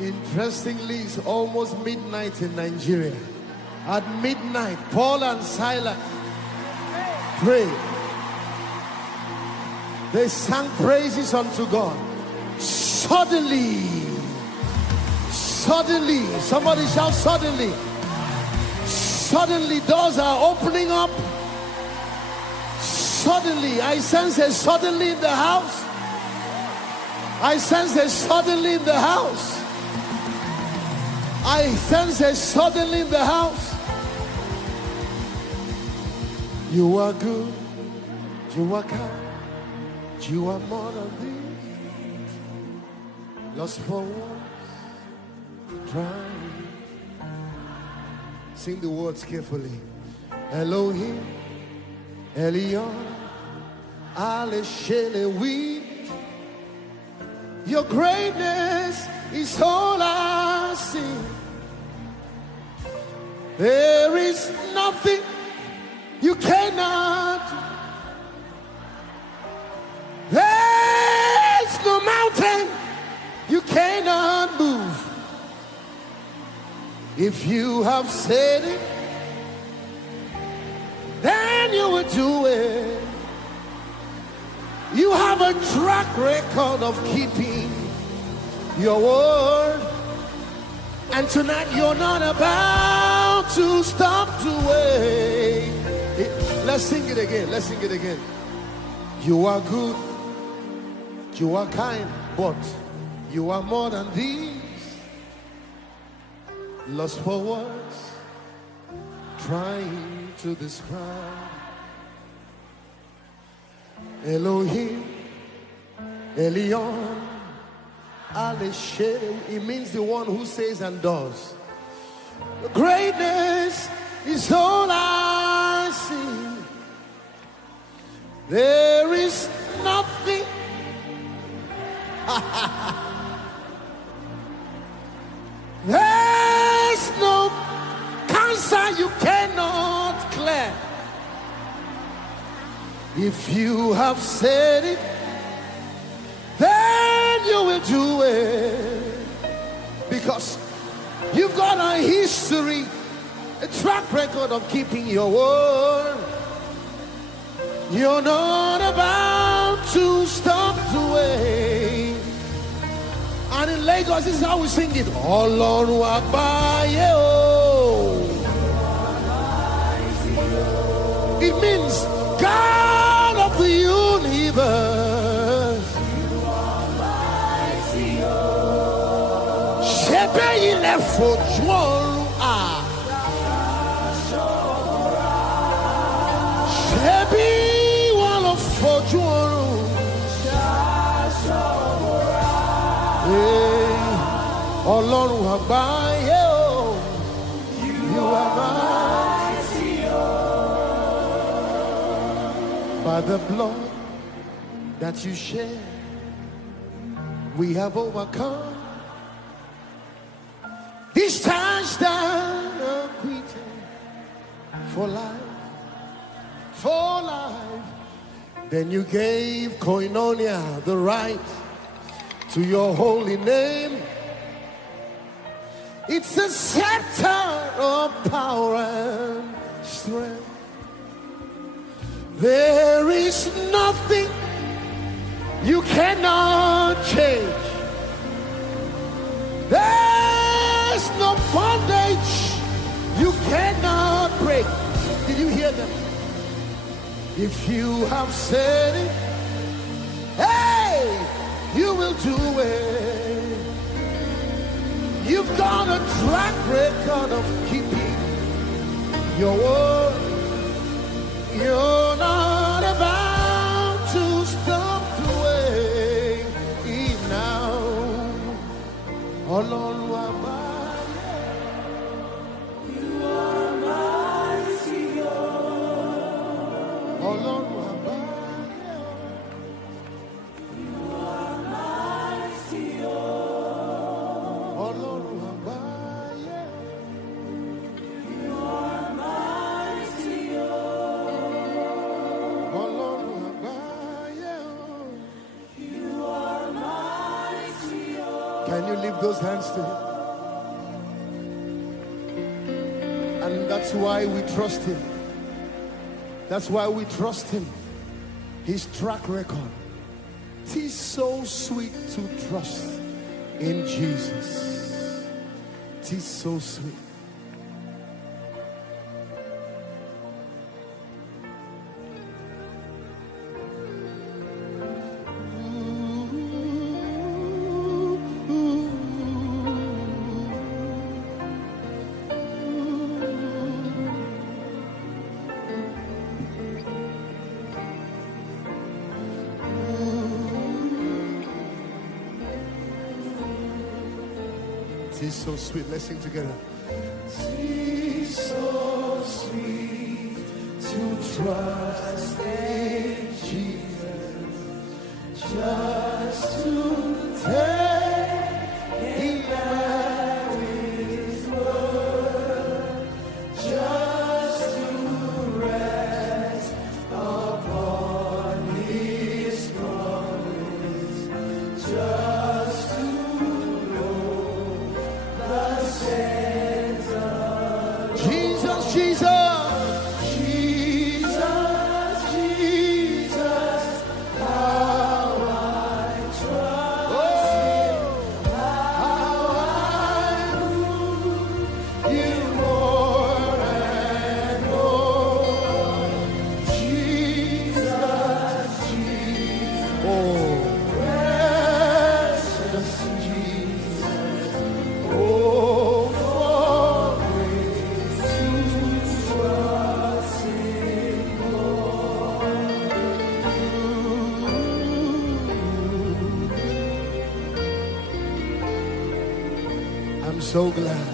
Interestingly, it's almost midnight in Nigeria. At midnight, Paul and Silas prayed. They sang praises unto God. Suddenly, somebody shout suddenly. Suddenly, doors are opening up. Suddenly, I sense a suddenly in the house. I sense a suddenly in the house. I sense a suddenly in the house. You are good. You are kind. You are more than this. Lost for words. Trying. Sing the words carefully. Elohim, Elion, Ale Shelewi. Your greatness is all I see. There is nothing you cannot do. There's no mountain you cannot move. If you have said it, then you will do it. You have a track record of keeping your word. And tonight you're not about to stop to wait. Let's sing it again. Let's sing it again. You are good. You are kind. But you are more than these. Lost for words. Trying to describe. Elohim, Elion, Ale-Shem. It means the one who says and does. The greatness is all I see. There is nothing. There's no cancer you cannot clear. If you have said it, then you will do it. Because you've got a history, a track record of keeping your word. You're not about to stop to wait. And in Lagos, this is how we sing it. Ọlọ́run àgbáyé o. It means God of the universe. Ṣebí ilẹ̀ fojú ọ̀run à. Ṣebí wọ́n lọ fojú ọ̀run. Ọlọ́run àgbáyé o. You are mighty o. By the blood that you shed, we have overcome. This time stand acquitted for life, for life. Then you gave Koinonia the right to your holy name. It's a scepter of power and strength. There is nothing you cannot change. There's no bondage you cannot break. Did you hear them? If you have said it, hey, you will do it. You've got a track record of keeping your word. You're not about to stop to wait now. Ọlọ́run àgbáyé. You are mighty o. Ọlọ́run àgbáyé. You are mighty o. Ọlọ́run àgbáyé. You are mighty o. Ọlọ́run àgbáyé. You are mighty o. Can you lift those hands to him? And that's why we trust him. That's why we trust him. His track record. It is so sweet to trust in Jesus. It is so sweet. It is so sweet. Let's sing together. It is so sweet to trust in Jesus, just to take him at his word, just to rest upon his promise, just to Jesus, Jesus, Jesus, Jesus, how I trust Him, how I love You more and more. Jesus, Jesus, oh, precious Jesus, oh. I'm so glad.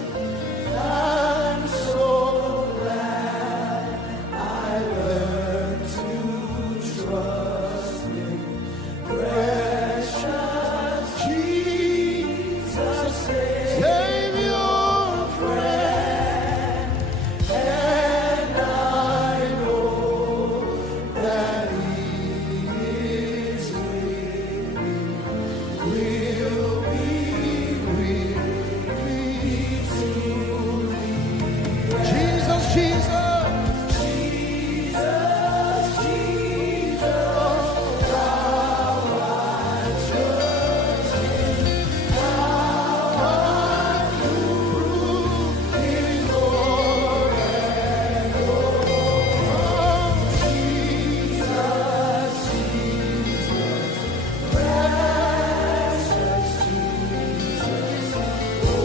I'm so glad I learned to trust Him. Precious Jesus, Savior, friend, and I know that He is with me. Will be with me. Jesus, Jesus, Jesus, Jesus, how I trust Him, how I prove His more and more. Jesus, Jesus, precious Jesus, oh,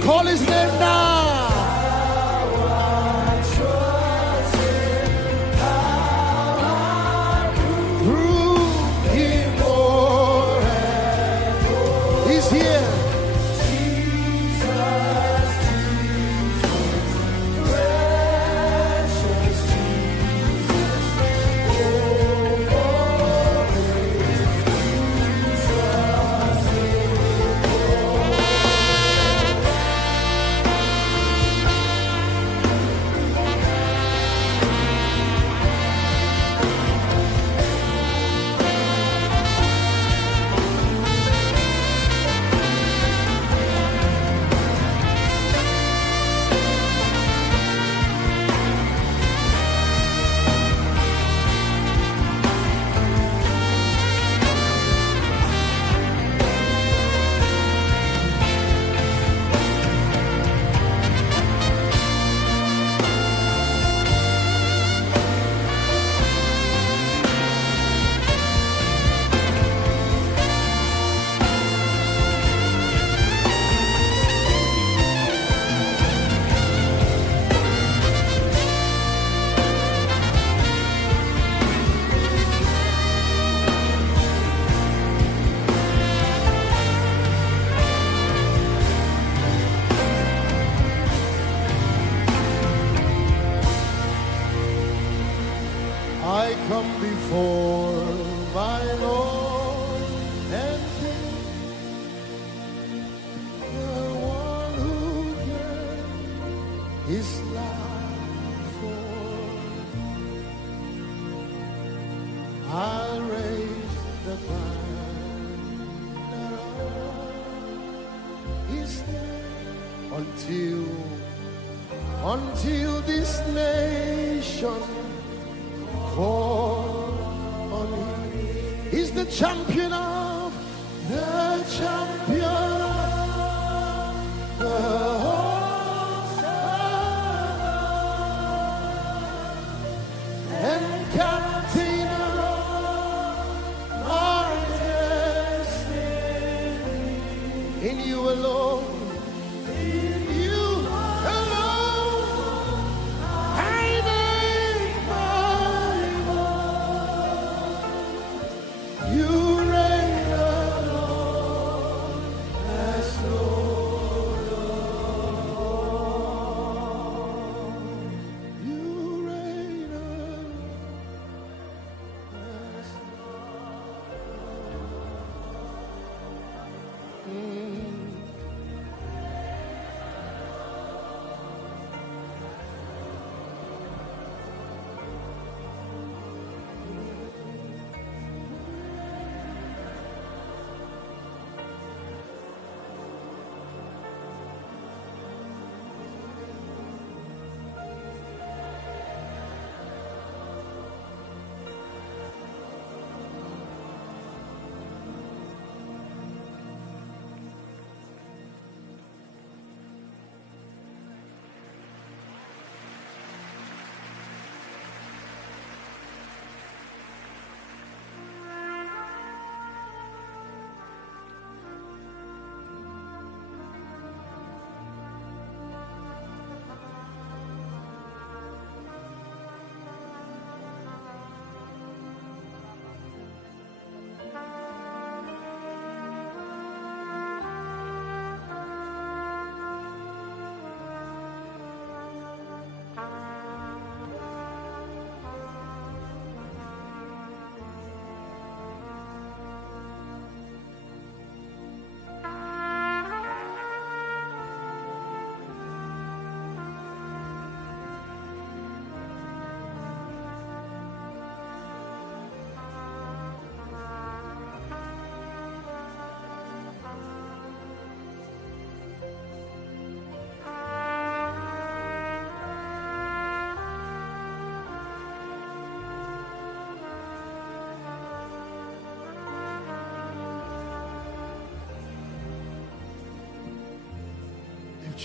call His name now. How I trust Him, how I prove Him more and more. He's here. Jesus, Jesus, precious Jesus, oh, always trust Him. I come before my Lord and King, the one who gave his life for me. I'll raise the banner of his name until this nation call on him. He's the champion of the host and captain of our destiny. In you alone.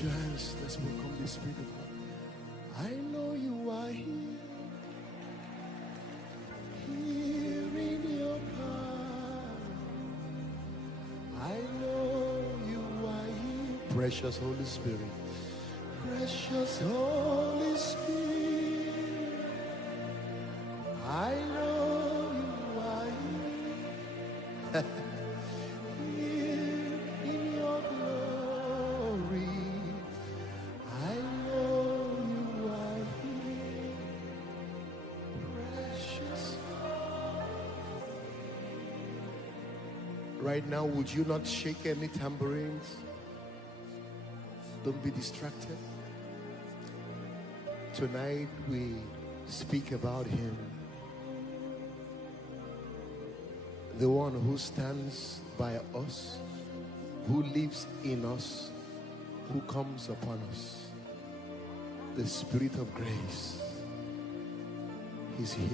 Your hands, let's welcome the Spirit of God. I know you are here, here in your power. I know you are here, precious Holy Spirit, precious Holy Spirit. I know you are here. Right now, would you not shake any tambourines? Don't be distracted. Tonight we speak about him, the one who stands by us, who lives in us, who comes upon us. The Spirit of grace. He's here.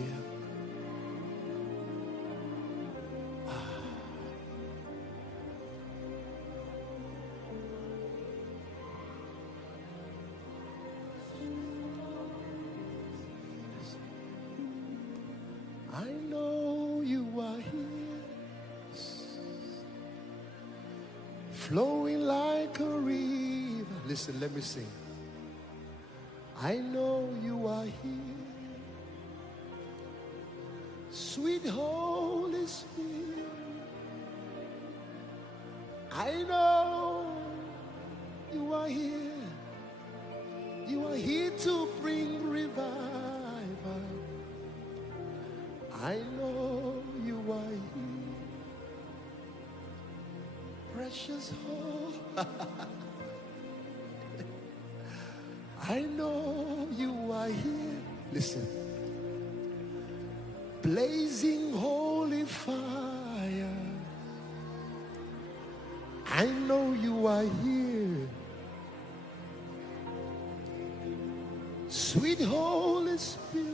I know you are here, flowing like a river. Listen, let me sing. I know you are here, sweet Holy Spirit. I know you are here. You are here to bring revival. I know you are here, precious hope. I know you are here. Listen. Blazing holy fire. I know you are here. Sweet Holy Spirit.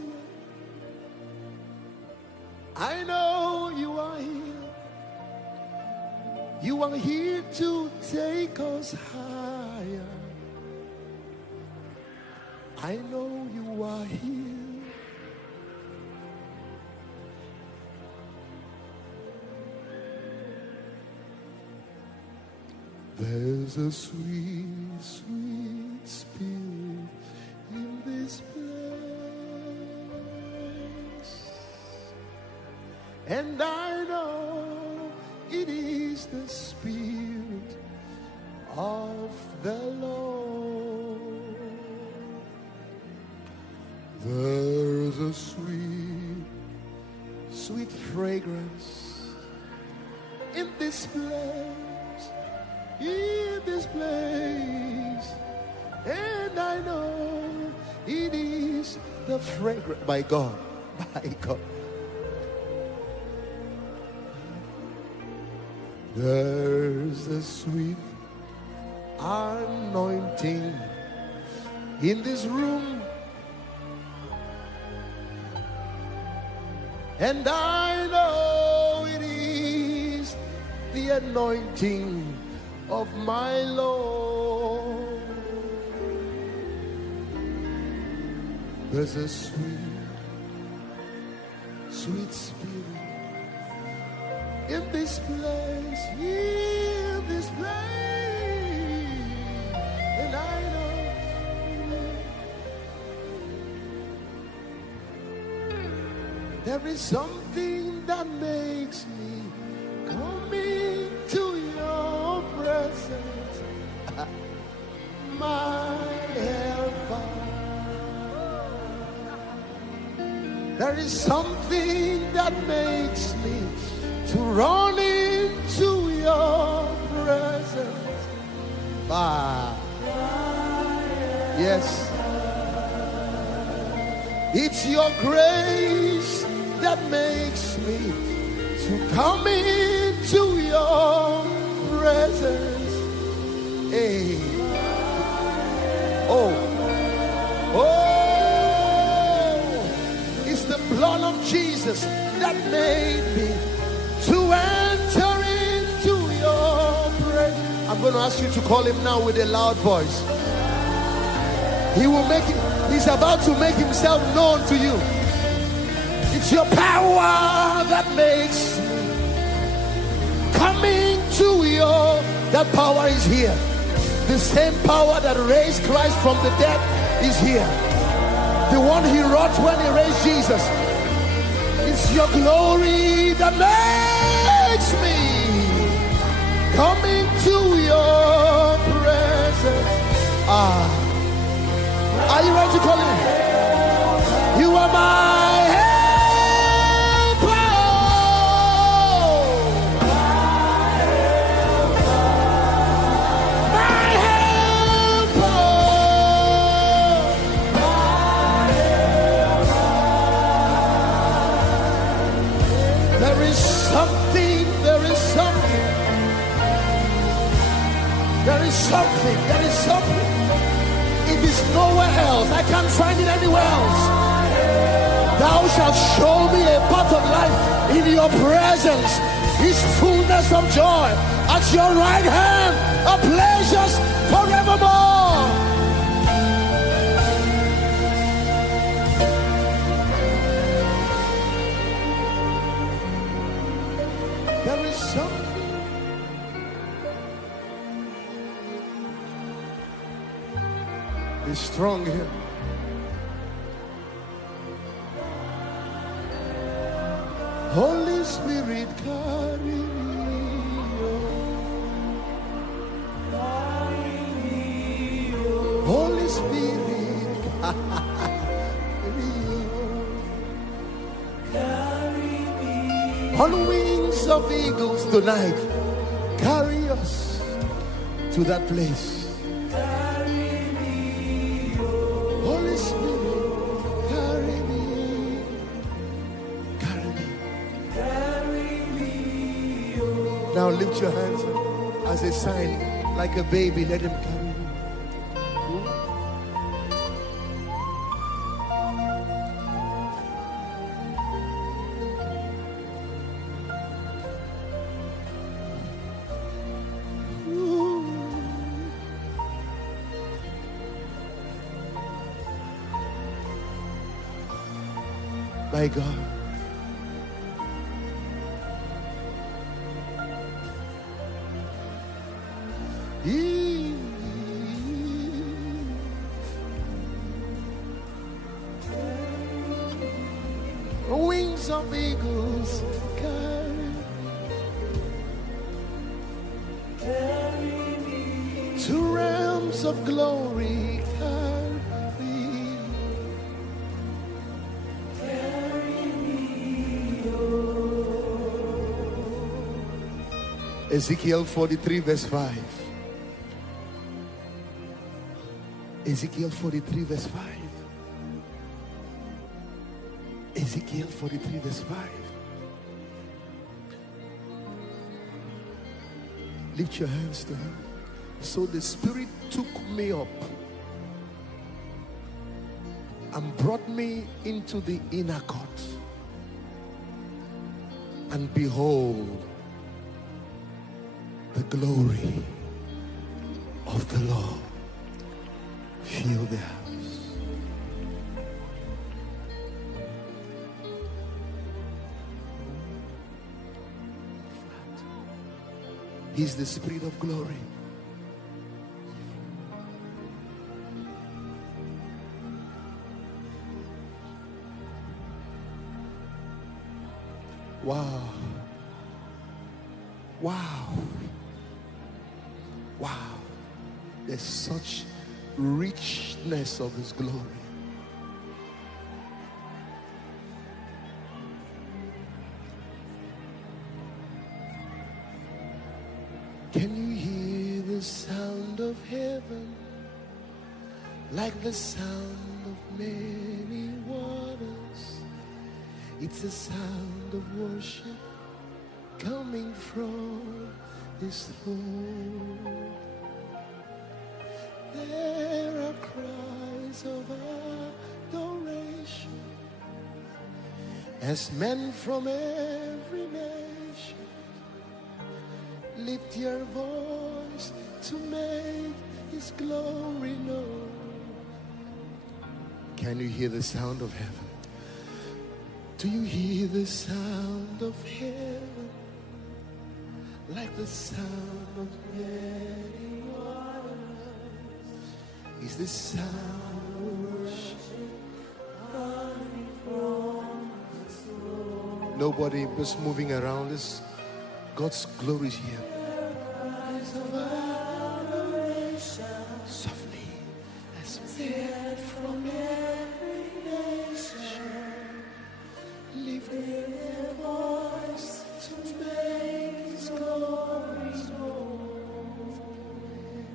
I know you are here. You are here to take us higher. I know you are here. There's a sweet, sweet spirit in this place, and I know it is the Spirit of the Lord. There's a sweet, sweet fragrance in this place, and I know it is the fragrance. By God, by God. There's a sweet anointing in this room, and I know it is the anointing of my Lord. There's a sweet, sweet spirit in this place, and I know there is something that makes me come into your presence, my helper. There is something that makes me to run into your presence. Yes, it's your grace that makes me to come into your presence. Hey. Oh, it's the blood of Jesus that made me to enter into your presence. I'm going to ask you to call him now with a loud voice. He will make it. He's about to make himself known to you. It's your power that makes me coming to your. That power is here. The same power that raised Christ from the dead is here. The one he wrought when he raised Jesus. It's your glory that makes me come into your presence. Are you ready to call him? You are my helper. My helper. There is something. It is nowhere else. I can't find it anywhere else. Thou shalt show me a path of life. In your presence is fullness of joy. At your right hand are pleasures forevermore. There is something. He's strong here. Holy Spirit, carry me. Holy Spirit, carry me. On wings of eagles tonight, carry us to that place. Carry me, Holy Spirit, carry me. Carry me. Carry me. Now lift your hands up as a sign, like a baby, let him carry you. My God. Wings of eagles carry me to realms of glory. Ezekiel 43 verse 5. Ezekiel 43 verse 5. Ezekiel 43 verse 5. Lift your hands to him. So the Spirit took me up and brought me into the inner court. And behold, the glory of the Lord filled the house. He's the Spirit of glory. Wow. Wow. Wow. There's such richness of His glory. Can you hear the sound of heaven like the sound of many waters? It's a sound of worship coming from His throne. There are cries of adoration as men from every nation lift your voice to make His glory known. Can you hear the sound of heaven? Do you hear the sound of heaven like the sound of many waters? Is the sound of worship coming from the throne? Nobody just moving around this. God's glory is here. Softly as men from every nation lift their voice to make His glory known.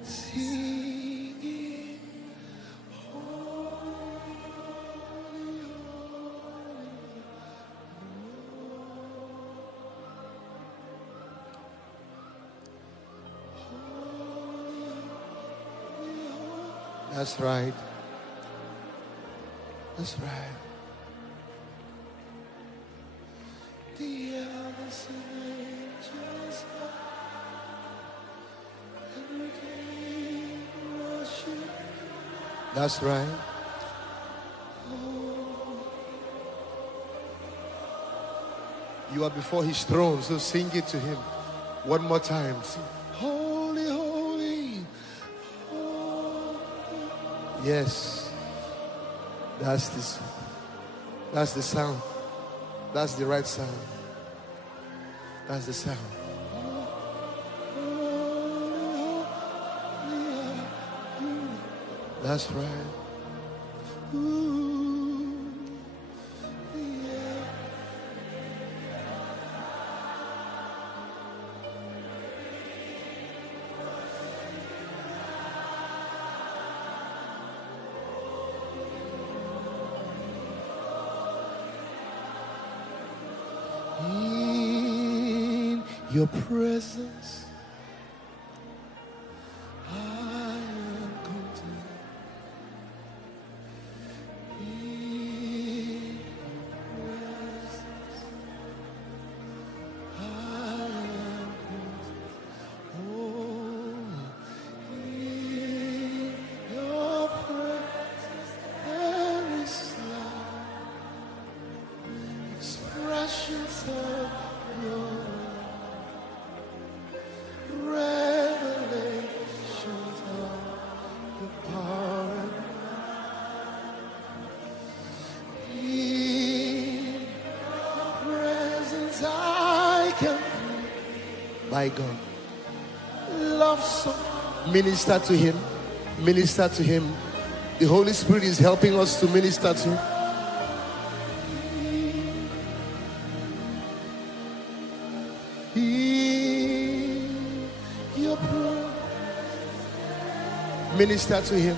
Singing, holy, holy. That's right. That's right. The elders and angels everything worship. That's right. You are before His throne, so sing it to Him one more time. Sing, holy, holy, holy. Yes, that's the sound. That's the right sound. That's the sound. That's right. In your presence, I am content. In your presence, I am content. Oh, in your presence, there is life, expressions of your revelations of the power. In your presence, I can, by God, love song. Minister to him. Minister to him. The Holy Spirit is helping us to minister to him. Minister to him.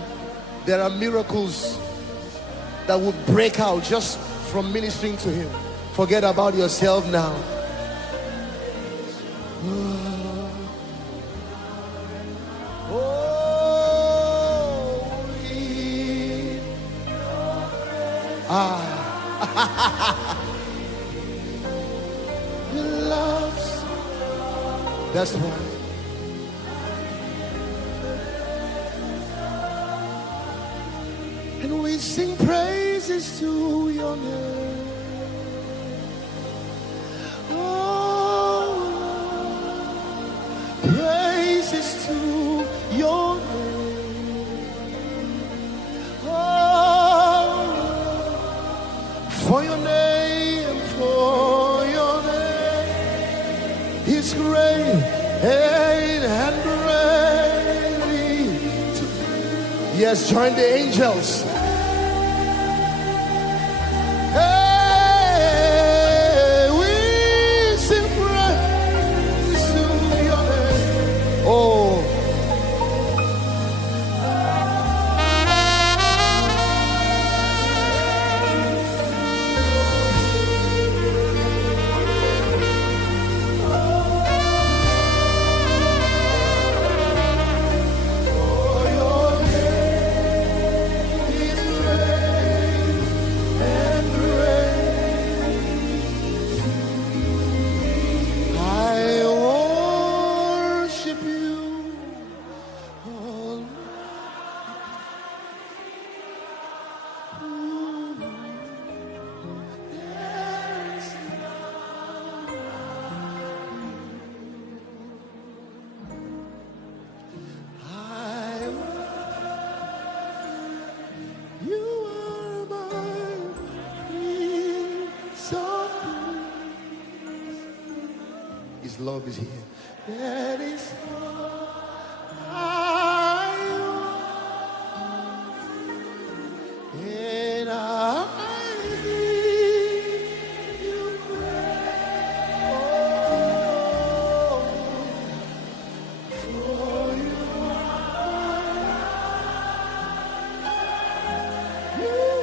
There are miracles that will break out just from ministering to him. Forget about yourself now. He loves. That's why. And we sing praises to your name. Oh, praises to your name. Oh, for your name, for your name is great and greatly to. Yes, join the angels. Hey, we sing praise to your name. Oh. His love is here. That is all I want. And I give you praise. Oh, for you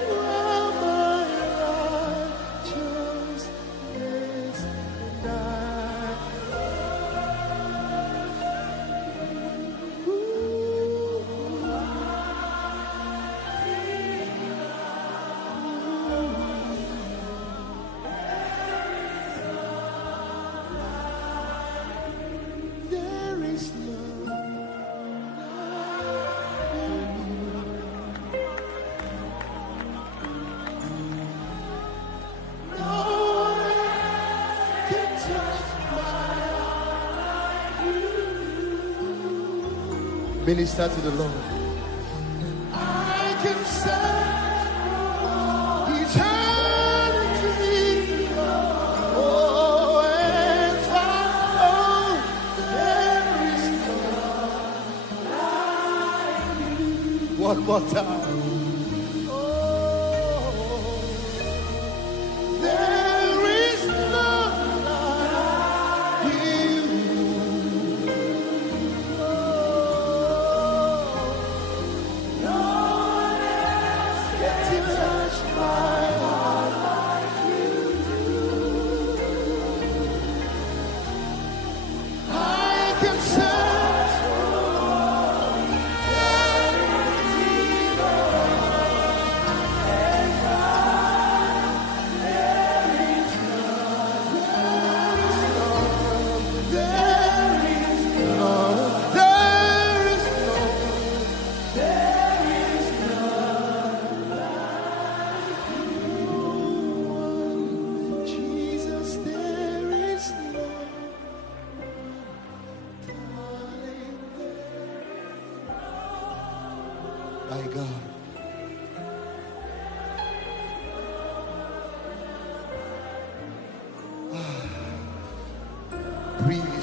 are my righteousness, and I. Minister to the Lord. I can say eternity. Oh, and follow. There is none like you. One more time.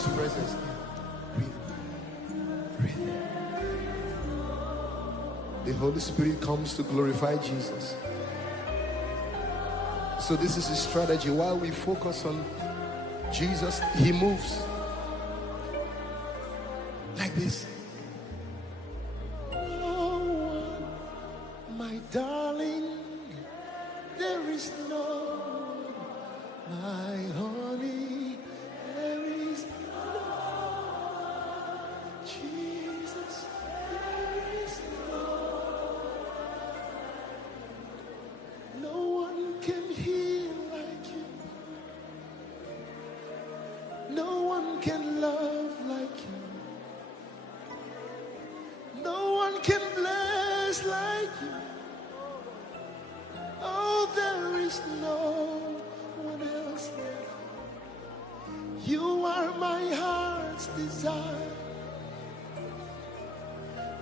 His presence. Breathe. Breathe. The Holy Spirit comes to glorify Jesus. So this is His strategy. While we focus on Jesus, He moves like this. Oh, my darling, there is no, my honey, there is no, Jesus, there is no one can heal like you, no one can love like you, no one can bless like you. Oh, there is no one else. You are my heart's desire.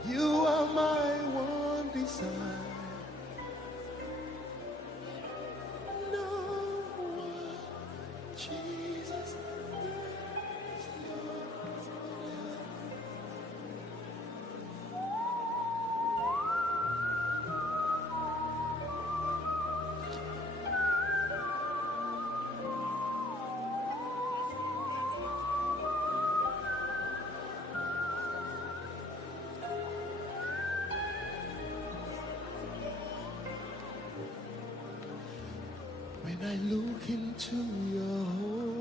You are my one desire. No one, Jesus. When I look into your holiness,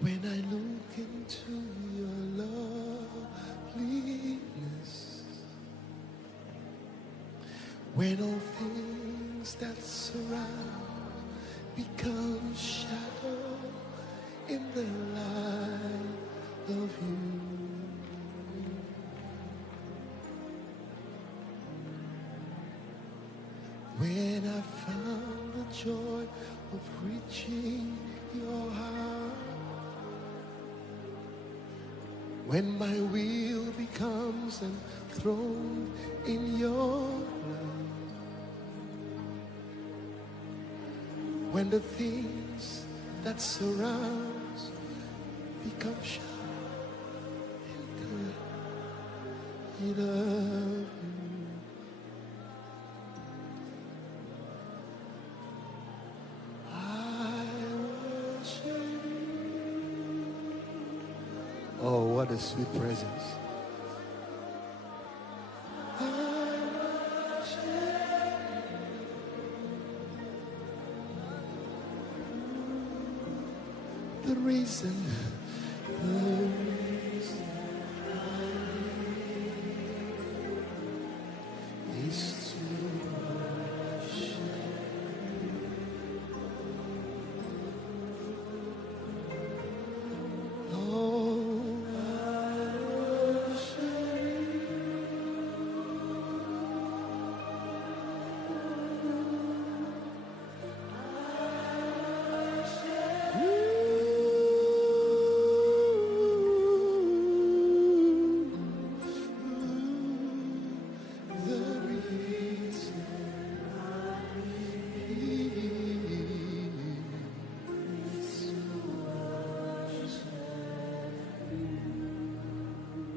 when I look into your loveliness, when all things that surround become shadow in the light of you. When I found the joy of reaching your heart, when my will becomes enthroned in your love, when the things that surround become shadow in the light of you. Oh, what a sweet presence. The reason is to worship.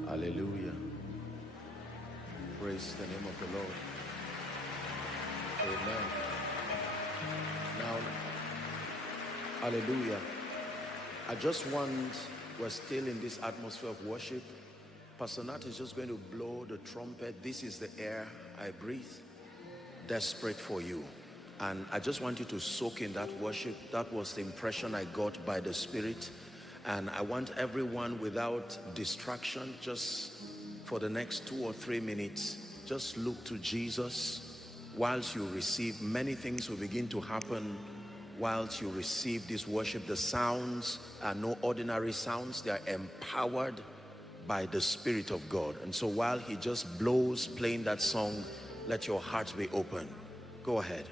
Hallelujah. Praise the name of the Lord. Amen. Now, hallelujah. I just want, we're still in this atmosphere of worship. Pastor Nat is just going to blow the trumpet. This is the air I breathe. Desperate for you. And I just want you to soak in that worship. That was the impression I got by the Spirit. And I want everyone, without distraction, just for the next 2 or 3 minutes, just look to Jesus. Whilst you receive, many things will begin to happen whilst you receive this worship. The sounds are no ordinary sounds. They are empowered by the Spirit of God. And so while he just blows playing that song, let your hearts be open. Go ahead.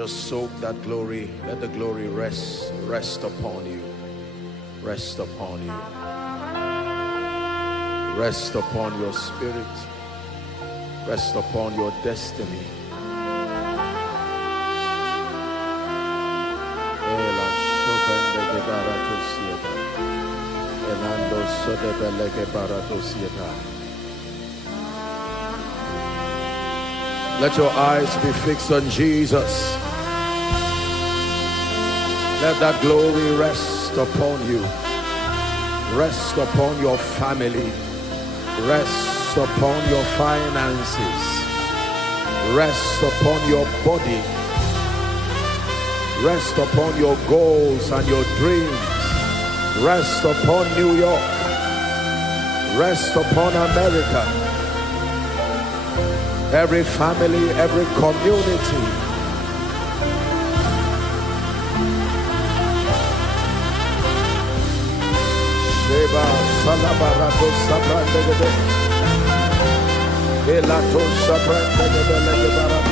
Just soak that glory. Let the glory rest upon you. Rest upon you. Rest upon your spirit. Rest upon your destiny. Let your eyes be fixed on Jesus. Let that glory rest upon you. Rest upon your family. Rest upon your finances. Rest upon your body. Rest upon your goals and your dreams. Rest upon New York. Rest upon America. Every family, every community. Sheba Salabarato Sabrandegede Elato Sabrandegede Barato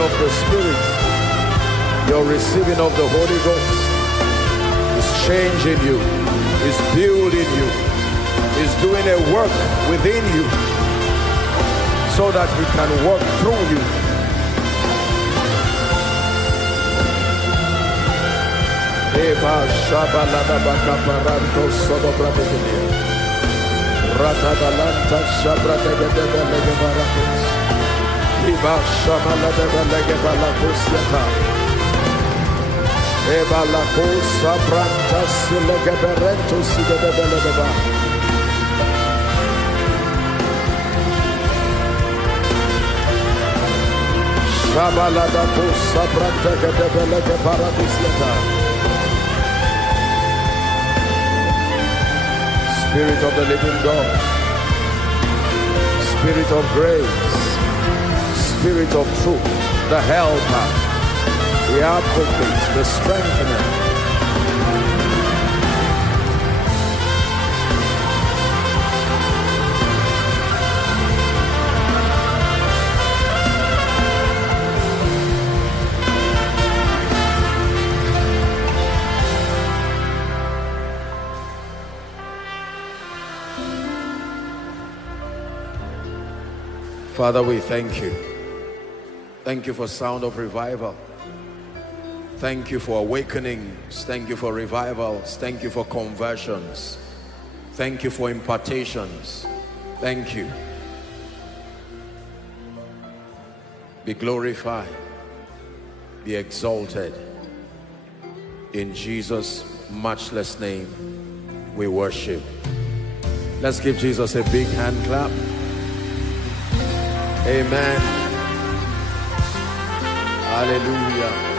of the Spirit, your receiving of the Holy Ghost is changing you, is building you, is doing a work within you so that He can work through you. Iba shamala de belege balakusiata. Eba la cosa branta silege berento side de belegeba. Shabala da cosa branta de belege barakusiata. Spirit of the living God, Spirit of grace, Spirit of truth, the helper, the advocate, the strengthener. Father, we thank you. Thank you for sound of revival. Thank you for awakenings. Thank you for revivals. Thank you for conversions. Thank you for impartations. Thank you. Be glorified. Be exalted. In Jesus' matchless name, we worship. Let's give Jesus a big hand clap. Amen. Hallelujah.